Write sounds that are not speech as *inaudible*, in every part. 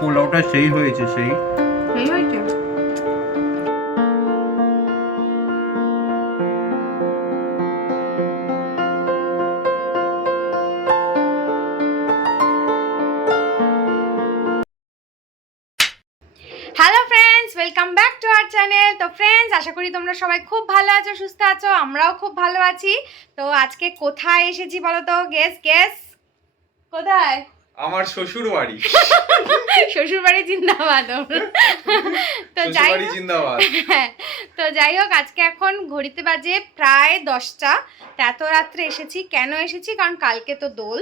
পোলাওটা সেই হয়েছে, সেই। Hello friends back to our channel তো ফ্রেন্ডস আশা করি তোমরা সবাই খুব ভালো আছো, সুস্থ আছো, আমরাও খুব ভালো আছি। তো, আজকে কোথায় এসেছি বলো তো? গেস গেস কোথায়? আমার শ্বশুর বাড়ি শ্বশুরবাড়ি জিন্দাবাদ তো যাই হোক জিন্দাবাদ। হ্যাঁ, তো যাই হোক আজকে এখন ঘড়িতে বাজে প্রায় দশটা। এত রাত্রে এসেছি। কেন এসেছি? কারণ কালকে তো দোল।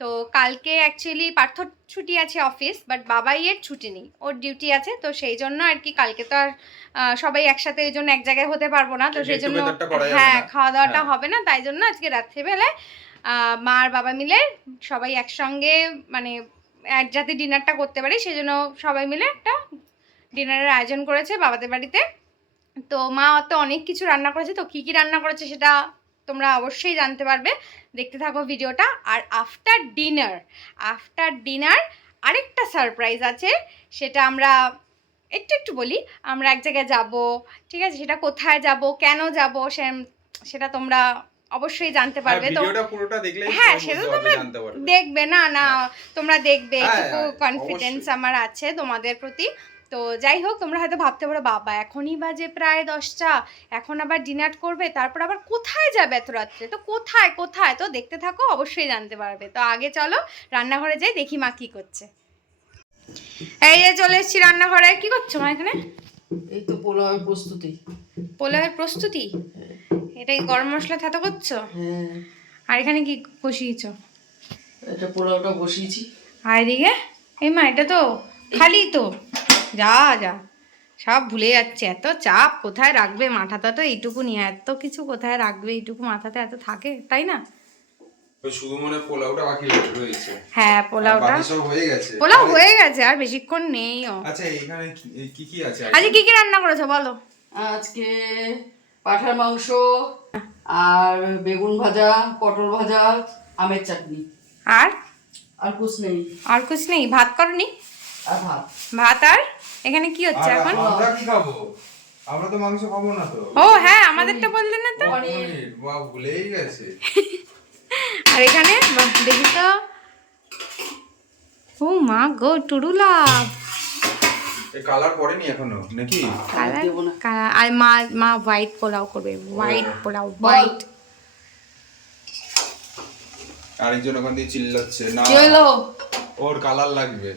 তো কালকে অ্যাকচুয়ালি পার্থ ছুটি আছে অফিস বাট বাবাইয়ের ছুটি নেই। ওর ডিউটি আছে তো সেই জন্য আর কি কালকে তো আর সবাই একসাথে এই জন্য এক জায়গায় হতে পারব না। তো সেই জন্য হ্যাঁ খাওয়া দাওয়াটা হ্যাঁ। হবে না তাই জন্য আজকে রাত্রিবেলায় মা আর বাবা মিলে সবাই একসঙ্গে মানে এক যাতে ডিনারটা করতে পারি সেই জন্য সবাই মিলে একটা ডিনারের আয়োজন করেছে বাবাদের বাড়িতে। তো মা তো অনেক কিছু রান্না করেছে, তো কী কী রান্না করেছে সেটা তোমরা অবশ্যই জানতে পারবে। দেখতে থাকো ভিডিওটা। আর আফটার ডিনার আফটার ডিনার আরেকটা সারপ্রাইজ আছে, সেটা আমরা একটু একটু বলি। আমরা এক জায়গায় যাব, ঠিক আছে? সেটা কোথায় যাব, কেন যাব সে সেটা তোমরা অবশ্যই জানতে পারবে তো ভিডিওটা পুরোটা দেখলে হ্যাঁ, সেটা তোমরা জানতে দেখবে না না তোমরা দেখবে হ্যাঁ, একটু হ্যাঁ, কনফিডেন্স আমার আছে তোমাদের প্রতি। তো যাই হোক তোমরা হয়তো ভাবতে পারো বাবা এখনই বাজে প্রায় দশটা এখন আবার ডিনার করবে তারপর আবার কোথায় যাবে এত রাত্রে? তো কোথায় কোথায়? তো দেখতে থাকো অবশ্যই জানতে পারবে। তো আগে চলো রান্নাঘরে যাই দেখি মা কি করছে। এই যে চলে এসেছি রান্নাঘরে কি করছ মা এখানে? এই তো পোলাওয়ের প্রস্তুতি। পোলাওয়ের প্রস্তুতি? এটাই গরম মশলা থেতো করছ? হ্যাঁ। আর এখানে কি কষিয়েছো এটা পোলাওটা বসিয়েছি। আর এদিকে? এই মা এটা তো খালি তো। যা যা। সব ভুলে যাচ্ছে। এত চাপ কোথায় রাখবে মাথাটা তো? এইটুকু নিয়ে এত কিছু কোথায় রাখবে? এইটুকু মাথাতে এত থাকে তাই না? শুধু মনে পোলাওটা বাকি রয়েছে হ্যাঁ পোলাওটা সব হয়ে গেছে। পোলাও হয়ে গেছে আর বেশিক্ষণ নেই আচ্ছা এখানে কি- কি কি আছে? আজকে কি কি রান্না করেছ বলো? আজকে পাঠার মাংস আর বেগুন ভাজা পটল ভাজা আমের চাটনি। আর? আর কুছ নেই। আর কুছ নেই? ভাত করনি? আর ভাত। ভাত আর? এখানে কি হচ্ছে এখন? আমরা কি খাব? আমরা তো মাংস খাব না তো। ও হ্যাঁ আমাদেরটা বললে না তো। পনির, ভুলেই গেছে। *laughs* আর এখানে দেখি তো। ও মা গো টুরুলা এই কালার পড়েনি এখনও নাকি? কালার দেবো না। কালার আর মা মা হোয়াইট পোলাও করবে হোয়াইট পোলাও হোয়াইট আরেকজন ওখান দিয়ে চিল্লাচ্ছে না। হলো ওর কালার *laughs* লাগবে।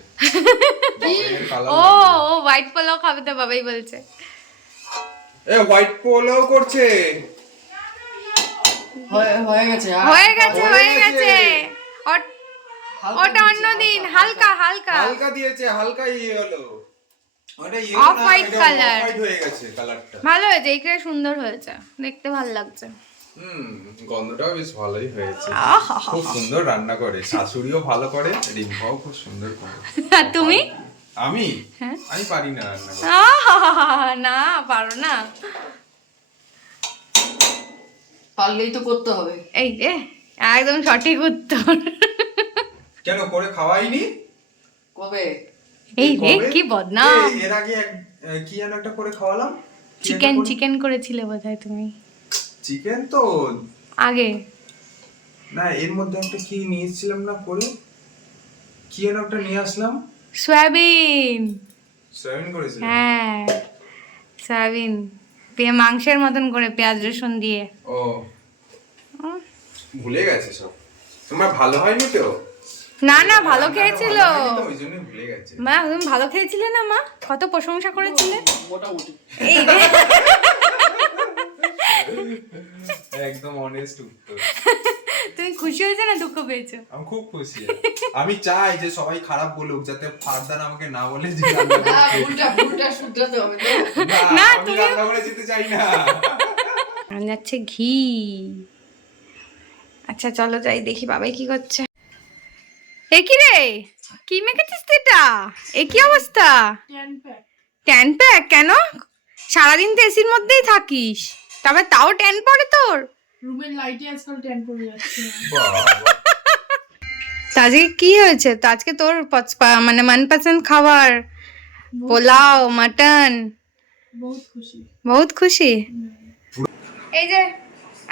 ও ও হোয়াইট পোলাও খাবে তো বাবাই বলছে। এ হোয়াইট পোলাও করছে। হয়ে হয়ে গেছে হয়ে গেছে হয়ে গেছে। ওটা দিয়েছে, অন্য দিন হালকা হালকা। হালকা দিয়েছে হালকা ইয়ে হলো। Off হোয়াইট হয়ে গেছে কালারটা ভালো হয়েছে সুন্দর হয়েছে দেখতে ভালো লাগছে। হুম গন্ধটাও বেশ ভালোই হয়েছে। আহা খুব সুন্দর রান্না করে শাশুড়িও ভালো করে রিম্পাও খুব সুন্দর করে। তুমি? আমি? হ্যাঁ। আমি পারি না রান্না না পারো না। পারলেই তো করতে হবে। এই রে একদম সঠিক উত্তর। কেন করে খাওয়াইনি? কবে? এই রে কি বদনাম? এর আগে কি যেন একটা করে খাওয়ালাম। চিকেন চিকেন করেছিলে বোধহয় তুমি। চিকেন তো আগে? না এর মধ্যে একটা কি নিয়ে না করে? কি যেন একটা নিয়ে আসলাম। সয়াবিন সয়াবিন করেছিলাম হ্যাঁ সয়াবিন মাংসের মতন করে পেঁয়াজ রসুন দিয়ে। ও। ভুলে গেছে সব। তোমার ভালো হয়নি তো? না না ভালো খেয়েছিল। মা তুমি ভালো খেয়েছিলে না মা? কত প্রশংসা করেছিলে? একদম অনেস্ট উত্তর। তুমি খুশি হয়েছো না দুঃখ পেয়েছ? আমি খুব খুশি। আমি চাই যে সবাই খারাপ বলুক যাতে ফারদান আমাকে না বলে যে রান্না। না, ভুলটা ভুলটা হবে না, না, তুমি- রান্না করে যেতে চাই না। যাচ্ছে ঘি। আচ্ছা চলো যাই দেখি বাবাই কি করছে। এ কি রে? কি মেখেছিস তুই এটা? এ কি অবস্থা? ট্যান প্যাক কেন? সারাদিন তো এসির মধ্যেই থাকিস। তবে তাও ট্যান পড়ে তোর? রুমের লাইটে আজকাল ট্যান পড়ে যাচ্ছে। তো আজকে কি হয়েছে? তো আজকে তোর মানে মনপসন্দ খাবার পোলাও মাটন। বহুত খুশি। এই যে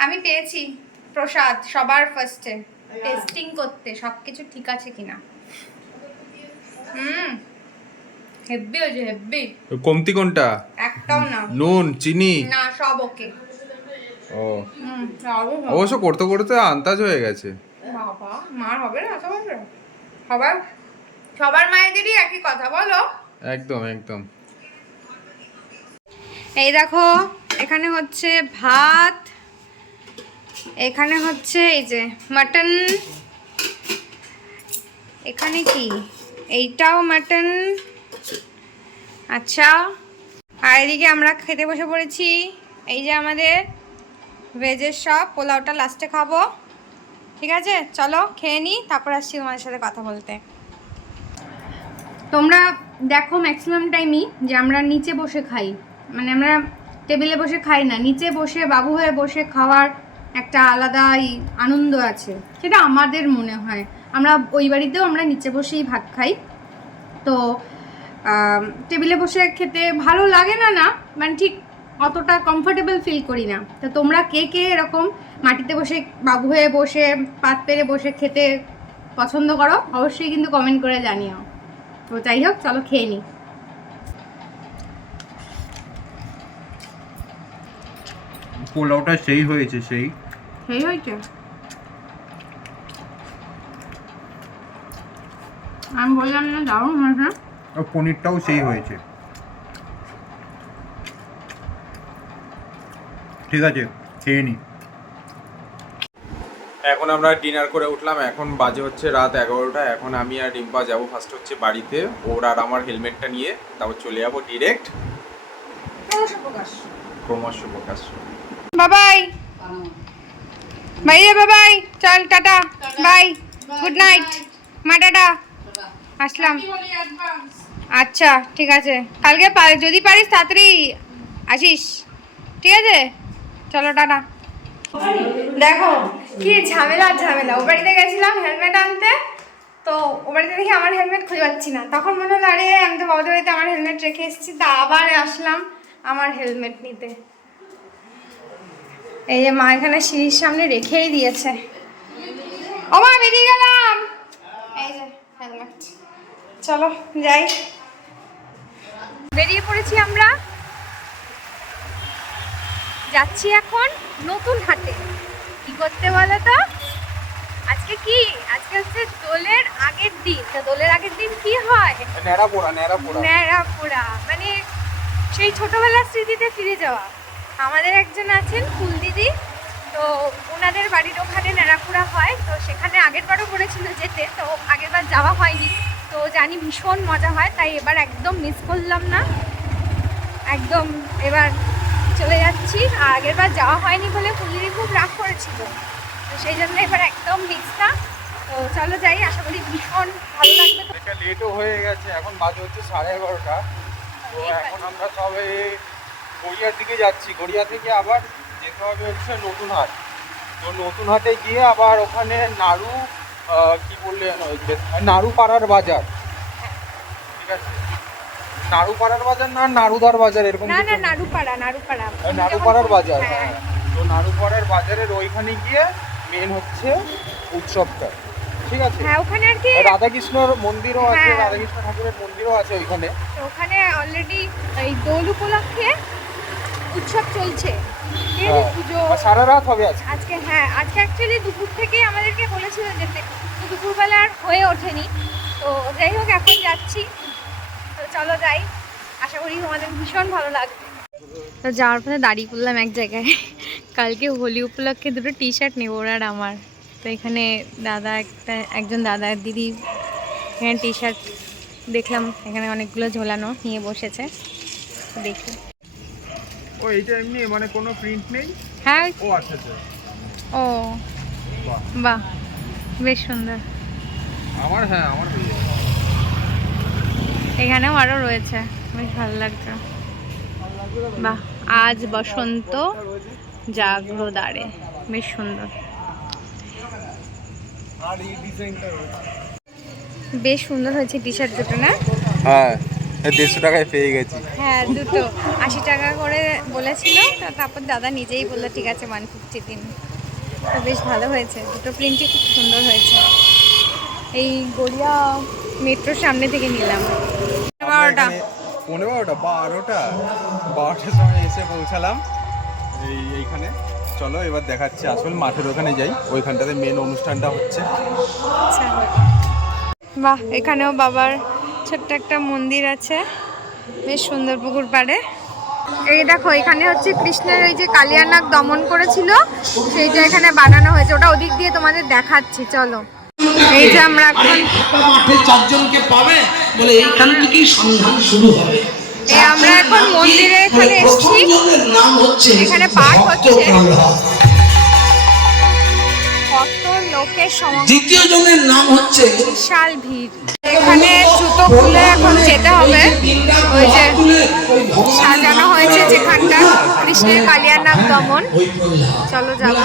আমি পেয়েছি প্রসাদ সবার ফার্স্টে টেস্টিং করতে সবকিছু ঠিক আছে কিনা? হুম। হেব্বি হয়েছে হেব্বি কমতি কোনটা? একটাও না। নুন চিনি? না সব ওকে। ও। হুম সবই ভালো। অবশ্য করতে করতে আন্দাজ হয়ে গেছে। বাবা মার হবে না সব হবে না? সবার সবার মায়েদেরই একই কথা বলো। একদম একদম। এই দেখো এখানে হচ্ছে ভাত এখানে হচ্ছে এই যে মাটন, এখানে কি? এইটাও মাটন। আচ্ছা আর এদিকে আমরা খেতে বসে পড়েছি। এই যে আমাদের ভেজের সব, পোলাওটা লাস্টে খাব। ঠিক আছে? চলো, খেয়ে নিই তারপর আসছি তোমাদের সাথে কথা বলতে। তোমরা দেখো ম্যাক্সিমাম টাইমই যে আমরা নিচে বসে খাই। মানে আমরা টেবিলে বসে খাই না, নিচে বসে, বাবু হয়ে বসে খাওয়ার একটা আলাদাই আনন্দ আছে, সেটা আমাদের মনে হয়। আমরা ওই বাড়িতেও আমরা নিচে বসেই ভাত খাই। তো টেবিলে বসে খেতে ভালো লাগে না না মানে ঠিক অতটা কমফোর্টেবল ফিল করি না। তো তোমরা কে কে এরকম মাটিতে বসে বাবু হয়ে বসে পাত পেরে বসে খেতে পছন্দ করো, অবশ্যই কিন্তু কমেন্ট করে জানিও। তো যাই হোক, চলো খেয়ে নিই পোলাওটা সেই হয়েছে, সেই। সেই হয়েছে আমি বললাম না দারুণ হয়েছে আর পনিরটাও সেই হয়েছে। ঠিক আছে খেয়ে নি। এখন আমরা ডিনার করে উঠলাম। এখন বাজে হচ্ছে রাত এগারোটা। এখন আমি আর রিম্পা যাব ফার্স্ট হচ্ছে বাড়িতে। ওর আর আমার হেলমেটটা নিয়ে তারপর চলে যাব ডিরেক্ট ক্রমশ প্রকাশ। বাবাই! বাই রে বাবাই চল টাটা বাই গুড নাইট মা টাটা। আসলাম। আচ্ছা ঠিক আছে। কালকে যদি পারিস তাড়াতাড়ি আসিস। ঠিক আছে? চলো টাটা। দেখো কি ঝামেলা আর ঝামেলা। ও বাড়িতে গেছিলাম হেলমেট আনতে। তো ও বাড়িতে দেখি আমার হেলমেট খুঁজে পাচ্ছি না। তখন মনে হলো আরে আমি তো বাবাদের বাড়িতে আমার হেলমেট রেখে এসেছি। তা আবার আসলাম আমার হেলমেট নিতে। এই যে মা এখানে সিঁড়ির সামনে রেখেই দিয়েছে। ও মা বেরিয়ে গেলাম! এই যে হেলমেট। চলো যাই। বেরিয়ে পড়েছি আমরা। যাচ্ছি এখন নতুন হাটে। কি করতে বলো তো? আজকে কি? আজকে হচ্ছে দোলের আগের দিন। তো দোলের আগের দিন কি হয়? ন্যাড়া পোড়া ন্যাড়া পোড়া মানে সেই ছোটবেলার স্মৃতিতে ফিরে যাওয়া। আমাদের একজন আছেন ফুল দিদি। তো ওনাদের বাড়ির ওখানে ন্যাড়াপুরা হয়। তো সেখানে আগের বারও করেছিল যেতে। তো আগের বার যাওয়া হয়নি। তো জানি ভীষণ মজা হয়। তাই এবার একদম মিস করলাম না। একদম এবার চলে যাচ্ছি। আর আগের বার যাওয়া হয়নি বলে ফুলদিদি খুব রাগ করেছিল। তো সেই জন্য এবার একদম মিস না। তো চলো যাই। আশা করি ভীষণ ভালো লাগবে। লেটও হয়ে গেছে। এখন বাজে হচ্ছে সাড়ে এগারোটা। তো এখন আমরা সবে গড়িয়ার দিকে যাচ্ছি। গড়িয়া থেকে আবার যেতে হবে হচ্ছে নতুন হাট তো নতুন হাটে গিয়ে আবার ওখানে নাড়ু কি বললে নাড়ু পাড়ার বাজার। ঠিক আছে? নাড়ু পাড়ার বাজার না নাড়ুদার বাজার এরকম না না নাড়ুপাড়া নাড়ুপাড়া। ওই নাড়ুপাড়ার বাজার হ্যাঁ। হ্যাঁ। তো নাড়ুপাড়ার বাজারের ওইখানে গিয়ে মেন হচ্ছে উৎসবটা। ঠিক আছে? হ্যাঁ ওখানে আর কি রাধাকৃষ্ণর মন্দিরও আছে হ্যাঁ। রাধাকৃষ্ণ ঠাকুরের মন্দিরও আছে ওইখানে। ওখানে অলরেডি এই দোল উপলক্ষে উৎসব চলছে। হ্যাঁ। পুজো? সারা রাত হবে আজকে। আজকে হ্যাঁ আজকে অ্যাকচুয়ালি দুপুর থেকে আমাদেরকে বলেছিল যেতে তো দুপুরবেলা আর হয়ে ওঠেনি। তো যাই হোক এখন যাচ্ছি। তো চলো যাই। আশা করি তোমাদের ভীষণ ভালো লাগবে। তো যাওয়ার পথে দাঁড়িয়ে পড়লাম এক জায়গায়। কালকে হোলি উপলক্ষে দুটো টি শার্ট নেব ওর আর আমার। তো এখানে দাদা একটা একজন দাদা দিদি এখানে টি শার্ট দেখলাম। এখানে অনেকগুলো ঝোলানো নিয়ে বসেছে। দেখি। ও এইটা এমনি মানে কোনো প্রিন্ট নেই? হ্যাঁ। ও আচ্ছা আচ্ছা। ও বাহ বেশ সুন্দর। আমার হ্যাঁ আমার এখানেও আরও রয়েছে বেশ ভালো লাগছে। বাহ আজ বসন্ত জাগ্র দ্বারে বেশ সুন্দর। আর এই ডিজাইনটা রয়েছে। বেশ সুন্দর হয়েছে টি শার্ট দুটো না? হ্যাঁ। দেড়শো টাকায় পেয়ে গেছি। হ্যাঁ দুটো। আশি টাকা করে বলেছিল তা- তারপর দাদা নিজেই বলল ঠিক আছে ওয়ান ফিফটি দিন তো বেশ ভালো হয়েছে। দুটো প্রিন্টই খুব সুন্দর হয়েছে। এই গড়িয়া মেট্রোর সামনে থেকে নিলাম। বারোটা পনেরো বারোটা বারোটা বারোটার সময় এসে পৌঁছালাম। এই এইখানে। চলো এবার দেখাচ্ছি আসল মাঠের ওখানে যাই। ওইখানটাতে মেন অনুষ্ঠানটা হচ্ছে। আচ্ছা। বাহ এখানেও বাবার ছোট্ট একটা মন্দির আছে। বেশ সুন্দর পুকুর পাড়ে। এই দেখো এখানে হচ্ছে কৃষ্ণের ওই যে কালিয়ানাগ দমন করেছিল। সেইটা এখানে বানানো হয়েছে। ওটা ওদিক দিয়ে তোমাদের দেখাচ্ছি চলো। এই যে আমরা এখন চারজনকে পাবে বলে এইখান থেকেই সন্ধান শুরু হবে। আমরা এখন মন্দিরে এখানে এসেছি। নাম হচ্ছে এখানে পাঠ হচ্ছে। কত লোকের সমাগম। দ্বিতীয় জনের নাম হচ্ছে বিশাল ভিড়। এখানে জুতো খুলে এখন যেতে হবে। ওই যে সাজানো হয়েছে যেখানটা। কৃষ্ণের কালিয়ানাগ দমন। চলো যাব।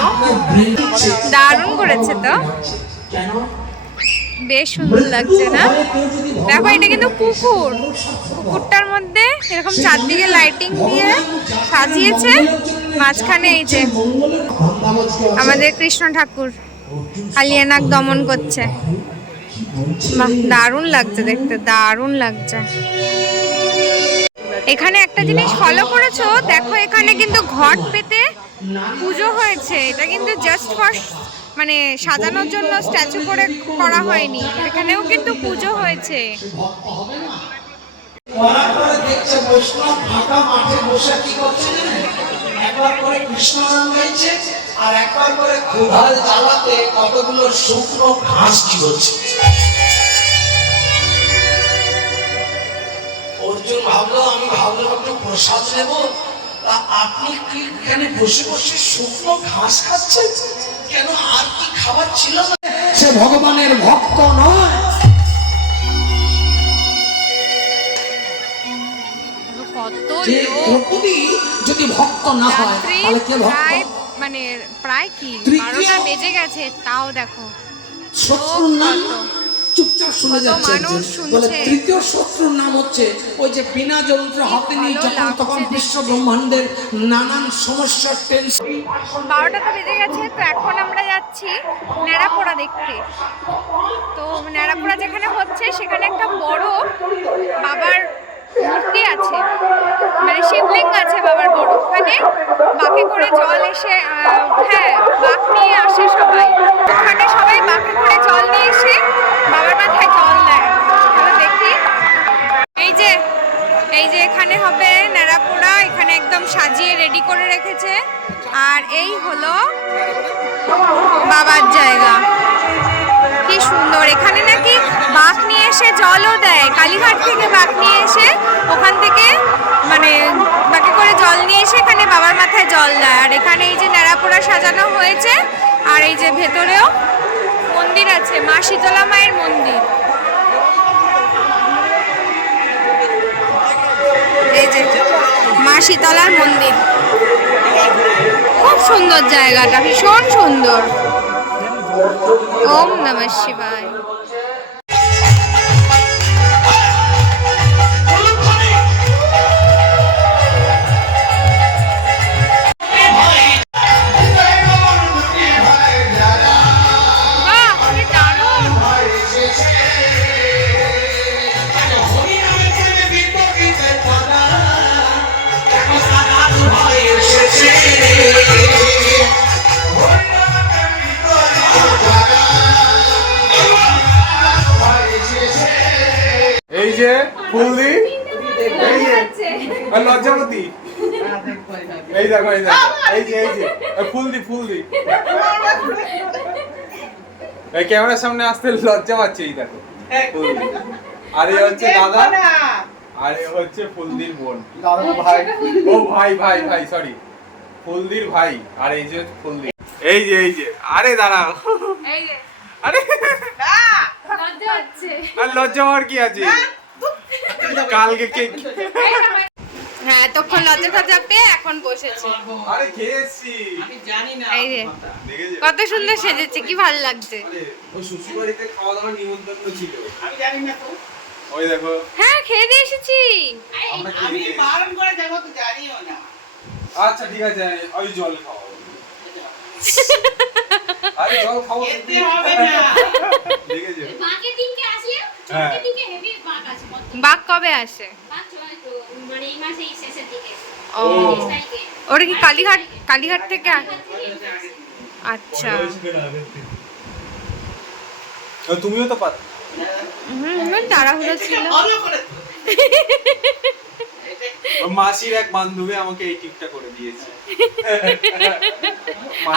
দারুণ করেছে তো। বেশ সুন্দর লাগছে না? দেখো, এটা কিন্তু পুকুর। পুকুরটার মধ্যে এরকম চারদিকে লাইটিং দিয়ে সাজিয়েছে। মাঝখানে এই যে আমাদের কৃষ্ণ ঠাকুর, কালিয়ানাগ দমন করছে। বাহ, দারুণ লাগছে দেখতে, দারুণ লাগছে। এখানে একটা জিনিস ফলো করেছ? দেখো, এখানে কিন্তু ঘট পেতে পুজো হয়েছে। এটা কিন্তু জাস্ট ফর মানে সাজানোর জন্য স্ট্যাচু করে করা হয়নি। এখানেও কিন্তু পুজো হয়েছে। কৃষ্ণ আর একবার করে ক্ষুধার জ্বালাতে কতগুলো শুকনো ঘাস চিরছে অর্জুন ভাবলো আমি ভাবলাম একটু প্রসাদ নেব? তা আপনি কি এখানে বসে বসে শুকনো ঘাস খাচ্ছেন? কেন আর কি খাবার ছিল না? সে ভগবানের ভক্ত নয়। যদি ভক্ত না হয় তাহলে কে ভক্ত? মানে প্রায় কি? বারোটা বেজে গেছে তাও দেখো। চুপচাপ শুনে যাচ্ছে। বলে। তৃতীয় শত্রুর নাম হচ্ছে ওই যে বিনা যন্ত্র হাতে নিয়ে যখন তখন বিশ্ব ব্রহ্মাণ্ডের নানান সমস্যার টেনশন বারোটা তো বেজে গেছে তো এখন আমরা যাচ্ছি ন্যাড়াপোড়া দেখতে। তো ন্যাড়াপোড়া যেখানে হচ্ছে সেখানে একটা বড় বাবার মূর্তি আছে। মানে শিবলিঙ্গ আছে বাবার বড়। ওখানে বাঁকে করে জল এসে হ্যাঁ বাঁক নিয়ে আসে সবাই। ওখানে সবাই বাঁকে করে জল নিয়ে এসে বাবার মাথায় জল দেয়। দেখি। এই যে এই যে এখানে হবে ন্যাড়াপোড়া। এখানে একদম সাজিয়ে রেডি করে রেখেছে। আর এই হলো বাবার জায়গা। কি সুন্দর। এখানে বাঘ নিয়ে এসে জলও দেয়, কালীঘাট থেকে বাঘ নিয়ে এসে ওখান থেকে মানে বাকি করে জল নিয়ে এসে এখানে বাবার মাথায় জল দেয়। আর এখানে এই যে ন্যাড়াপোড়া সাজানো হয়েছে, আর এই যে ভেতরেও মন্দির আছে, মা শীতলা মায়ের মন্দির। এই যে মা শীতলার মন্দির। খুব সুন্দর জায়গাটা, ভীষণ সুন্দর। ওম নমঃ শিবায়। যে ফুলদি এই যে আর লজ্জাপতি এই দেখো এই দেখো এই যে এই যে এই ফুলদি ফুলদি। এই ক্যামেরার সামনে আসতে লজ্জা পাচ্ছে এই দেখো ফুলদি। আর এই হচ্ছে দাদা। আর এই হচ্ছে ফুলদির বোন। ভাই। ও ভাই ভাই ভাই সরি ফুলদির ভাই আর এই যে ফুলদি। এই যে এই যে আরে দাঁড়াও এই যে, আরে। লজ্জা হচ্ছে। আর লজ্জা হওয়ার কি আছে? কালকে কে হ্যাঁ এতক্ষণ লজ্জা ফজা পেয়ে এখন বসেছে। আরে খেয়েছি। আমি জানি না। এই যে কত সুন্দর সেজেছে কি ভালো লাগছে। ওই শ্বশুর বাড়িতে খাওয়া দাওয়ার নিমন্ত্রণ ছিল। আমি জানি না তো। ওই দেখো। হ্যাঁ খেয়ে দিয়ে এসেছি। আমি বারণ করে যাব তো জানিও না। আচ্ছা ঠিক আছে ওই জল খাও *laughs* আরে জল খাও খেতে হবে না। বাঁক আছে কত বাঘ কবে আসে? মানে ও। ওটা কি কালীঘাট কালীঘাট থেকে আচ্ছা। তুমিও তো পারো হুম তাড়াহুড়ো ছিল। *laughs* মাসির এক বান্ধবী আমাকে এই টিপটা করে দিয়েছে।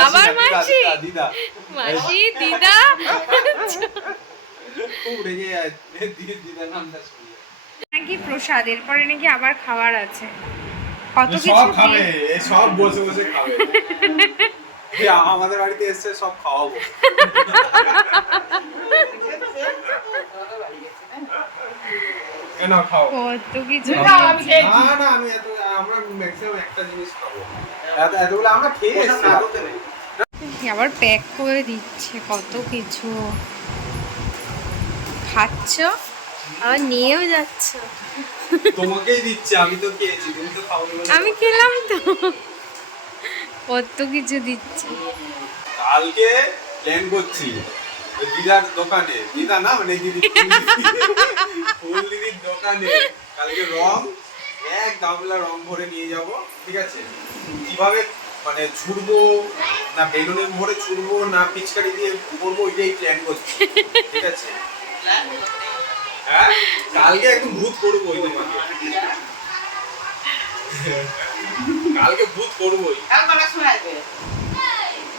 আবার মাসি? দিদা মাসি *laughs* দিদা। খুব যায় দিয়ে দিদার নামটা শুনে নাকি প্রসাদ? এরপরে নাকি আবার খাবার আছে। কত কিছু সব খাবে সব বসে বসে খাবে। আমাদের বাড়িতে এসছে সব খাওয়াবো। কত কিছু দাও, আমি খেয়েছি। না না আমি এত আমরা ম্যাক্সিমাম একটা জিনিস খাব। এত এতগুলো আমরা খেয়ে এসছি আবার প্যাক করে দিচ্ছে কত কিছু। খাচ্ছ আর নিয়েও যাচ্ছ। তোমাকেই দিচ্ছে আমি তো খেয়েছি তুমি তো খাওনি। আমি খেলাম তো। কত কিছু দিচ্ছে। কালকে প্ল্যান করছি দিদার দোকানে। দিদা না মানে দিদি। ফুল দিদির দোকানে। কালকে রং এক গামলা রং ভরে নিয়ে যাব ঠিক আছে? কীভাবে মানে ছুড়বো না বেলুনের ভরে ছুড়বো না পিচকারি দিয়ে করব ওইটাই প্ল্যান করছি ঠিক আছে? হ্যাঁ? কালকে একদম ভূত করব তোমাকে। কালকে ভূত করবোই?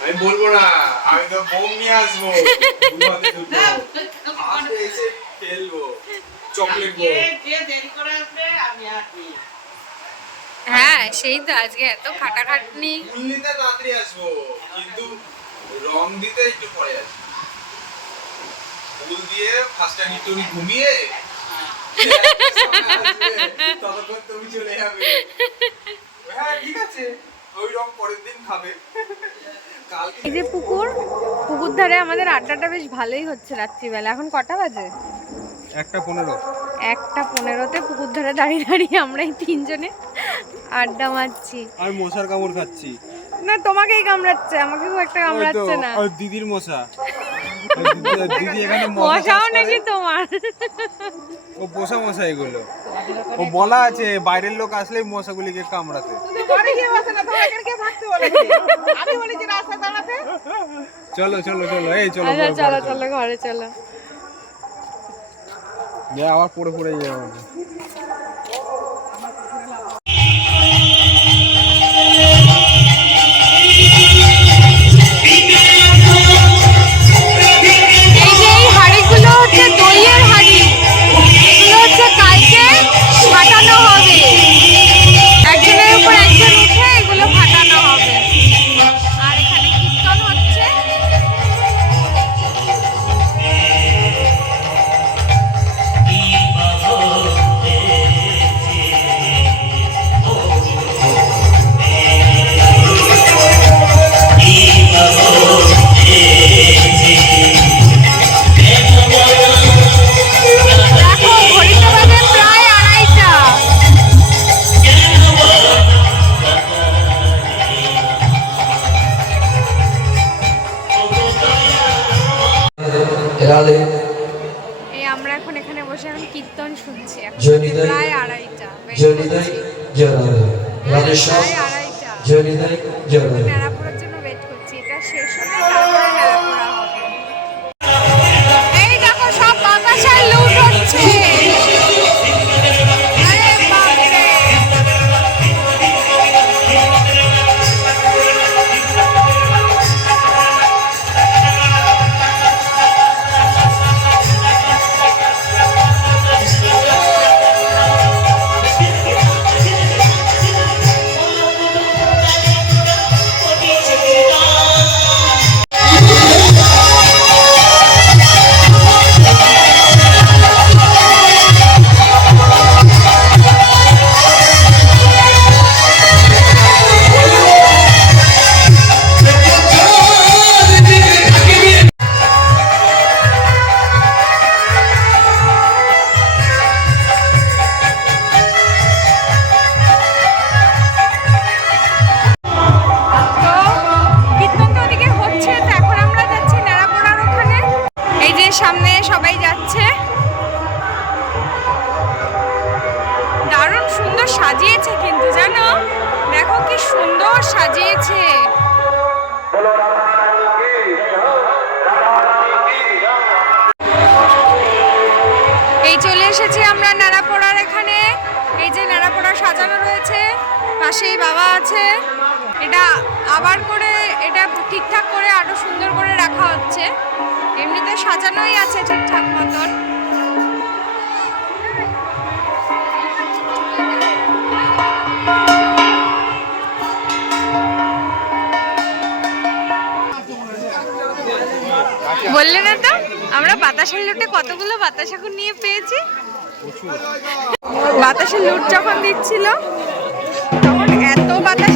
আমি বলব না আমি তো বোম নিয়ে আসব। দুহাতে এসে ফেলব চকলেট বোম। হ্যাঁ সেই তো আজকে এত খাটাখাটনি। আসব। কিন্তু রং দিতে একটু পরে আসব ফুল দিয়ে ফার্স্ট টাইম একটু ঘুমিয়ে? ততক্ষণ তুমি চলে যাবে। হ্যাঁ ঠিক আছে। ওই রং পরের দিন খাবে। এই যে পুকুর পুকুর ধারে আমাদের আড্ডাটা বেশ ভালোই হচ্ছে রাত্রিবেলা। এখন কটা বাজে? একটা পনেরো। একটা পনেরোতে পুকুর ধারে দাঁড়িয়ে দাঁড়িয়ে আমরা এই তিনজনে আড্ডা মারছি। আমি মশার কামড় খাচ্ছি। না তোমাকেই কামড়াচ্ছে আমাকে খুব একটা কামড়াচ্ছে না। ওই দিদির মশা। মশাও নাকি তোমার? ও পোষা মশা এগুলো। ও বলা আছে বাইরের লোক আসলেই মশাগুলিকে কামড়াতে। চলো চলো চলো এই চলো আচ্ছা চলো ঘরে। চলো ঘরে চলো। দিয়ে আবার পড়ে পড়ে যাবে জয় রাধে ন্যাড়াপোড়ার জন্য ওয়েট করছি। এটা শেষ এসেছি আমরা নাড়াপোড়ার এখানে। এই যে নাড়াপোড়া সাজানো রয়েছে, পাশেই বাবা আছে। এটা আবার করে, এটা ঠিকঠাক করে আরও সুন্দর করে রাখা হচ্ছে। এমনিতে সাজানোই আছে ঠিকঠাক মতন। বললে না তো, আমরা বাতাসের লুটে কতগুলো বাতাস নিয়ে পেয়েছি? বাতাসের লুট যখন দিচ্ছিল তখন এত বাতাস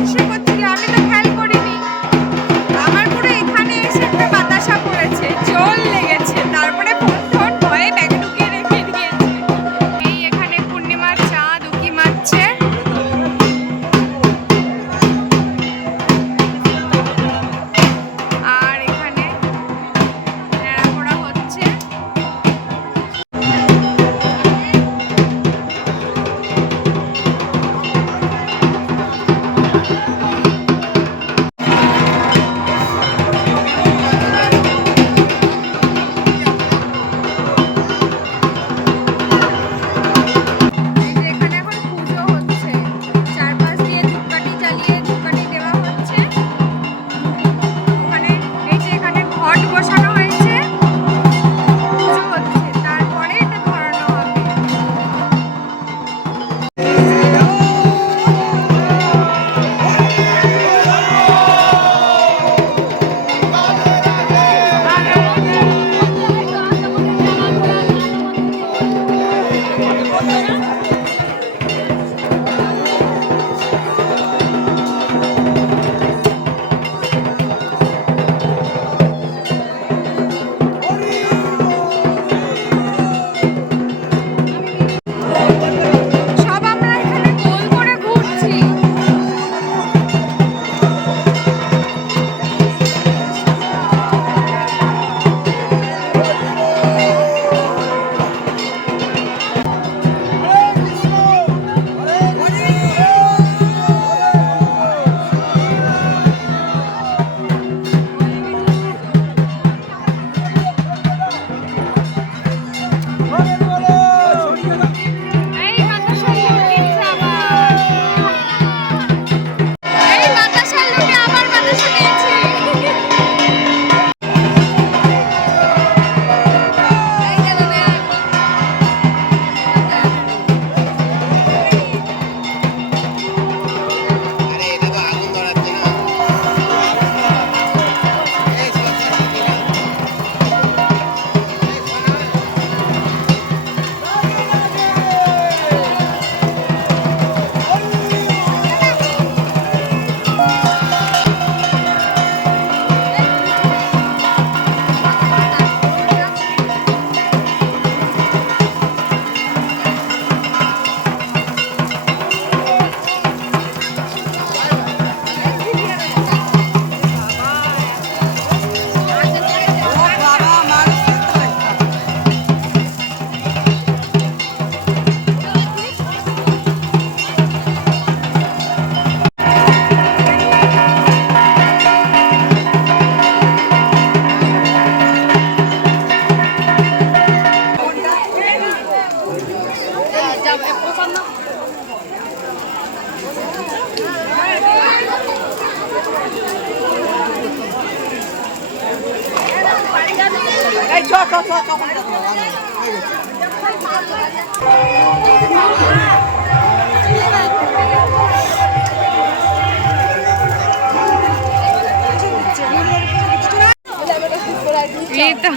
এই তো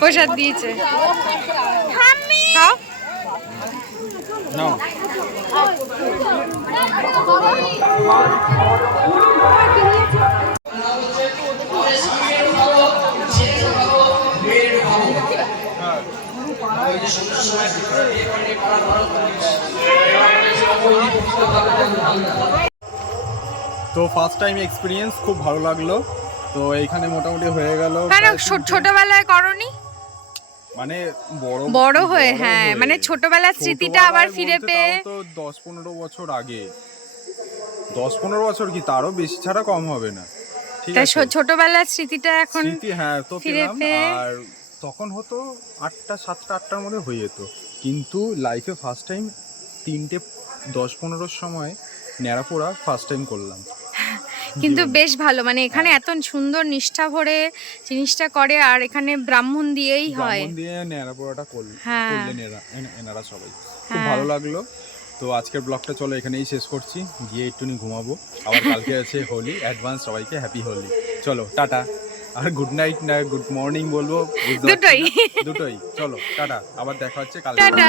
প্রসাদ দিয়েছে। খাও। তো ফার্স্ট টাইম এক্সপিরিয়েন্স খুব ভালো লাগল। তো এইখানে মোটামুটি হয়ে গেল। ছোটবেলায় করনি? মানে বড় বড় হয়ে হ্যাঁ মানে ছোটবেলার স্মৃতিটা আবার ফিরে পেয়ে তো দশ পনেরো বছর আগে। দশ পনেরো বছর কি? তারও বেশি ছাড়া কম হবে না। ঠিক তাই আছে। ছোটবেলার স্মৃতিটা এখন স্মৃতি হ্যাঁ তো ফিরে পেলাম। পেয়ে- আর তখন হতো আটটা সাতটা আটটার মধ্যে হয়ে যেত। কিন্তু লাইফে ফার্স্ট টাইম তিনটে দশ পনেরোর সময় ন্যাড়াপোড়া ফার্স্ট টাইম করলাম। *laughs* কিন্তু বেশ ভালো মানে এখানে এত সুন্দর নিষ্ঠা ভরে জিনিসটা করে আর এখানে ব্রাহ্মণ দিয়েই হয়। ব্রাহ্মণ দিয়ে ন্যাড়াপোড়াটা করল হ্যাঁ। করলেন এরা এনারা সবাই। খুব হ্যাঁ। ভালো লাগল। তো আজকের ব্লগটা চলো এখানেই শেষ করছি। গিয়ে একটুনি ঘুমাবো। আবার কালকে আছে হোলি অ্যাডভান্স সবাইকে হ্যাপি হোলি। চলো টাটা। আর গুড নাইট না গুড মর্নিং বলব দুটোই। দুটোই। চলো টাটা। আবার দেখা হচ্ছে কাল টাটা।